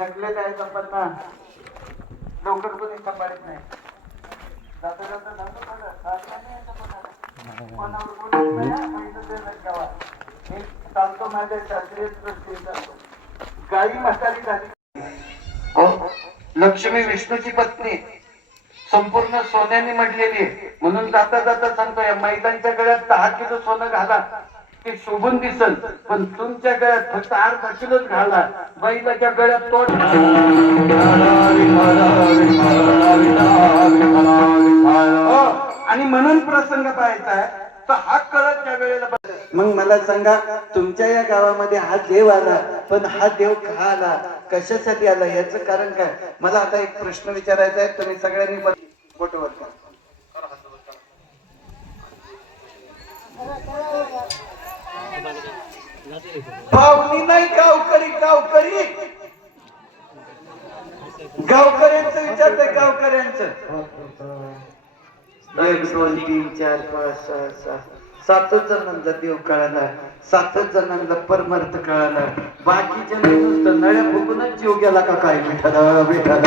थकले काय संपन्ना लवकर कोणी सांभाळत नाही जाता जाता चालतो माझ्या शास्त्रीय दृष्टीने गाई म्हातारी झाली हो लक्ष्मी विष्णूची पत्नी. संपूर्ण सोन्याने म्हटलेली आहे. म्हणून जाता जाता सांगतो या मैदानच्या गळ्यात दहा किलो सोनं घाला. ते शोभून दिसल. पण तुमच्या गळ्यात फक्त अर्धा किलोच घाला बैलाच्या गळ्यात तोड हो, आणि म्हणून प्रसंग पाहायचा आहे तर हा कळत त्या वेळेला मग मला सांगा तुमच्या या गावामध्ये हा देव आला पण हा देव का आला? कशासाठी आला? याचं कारण काय? मला आता एक प्रश्न विचारायचा आहे तुम्ही सगळ्यांनी पण बोटवर नाही गावकरी गावकरी. गावकऱ्यांचं विचारतंय गावकऱ्यांचं. एक दोन तीन चार पाच सहा सात. सातच जणांना देव कळाला. सातच जणांना परमार्थ कळाला. बाकीच्या नुसतं नळ्या फुकूनच जीव गेला का काय? मिठाला मिठाला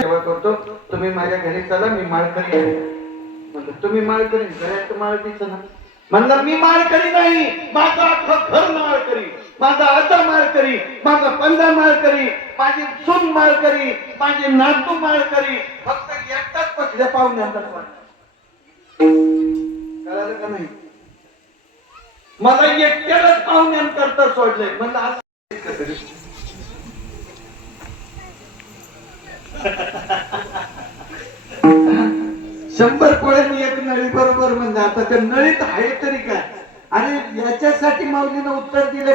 सेवा करतो. तुम्ही माझ्या घरी चला मी माळकरी आहे. म्हणलं, तुम्ही माळकरी? घरात माळकरीच ना म्हणलं मी माळ करी नाही. माझा अख्खं घर माळ करी माझा आता माळ करी माझा पंजा माळकरी. माझी सून माळ करी माझे नातू माळ करी फक्त एकटाच पक्षल्या पाहून कळालं का नाही? मला एकट्यालाच पाहुण्यांकरता सोडले म्हणलं असं शंभर पोळ्यांनी एक नळी बरोबर म्हणजे आता त्या नळीत आहे तरी काय? आणि याच्यासाठी माऊलीनं उत्तर दिले.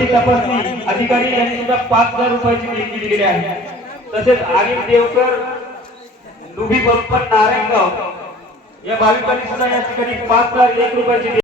प्रगती तपासणी अधिकारी यांनी सुद्धा पाच हजार रुपयाची देणगी दिलेली आहे. तसेच आरिफ देवकर लुबी बप्पन नारायणगाव या भाविकांनी सुद्धा या ठिकाणी पाच हजार एक रुपयाची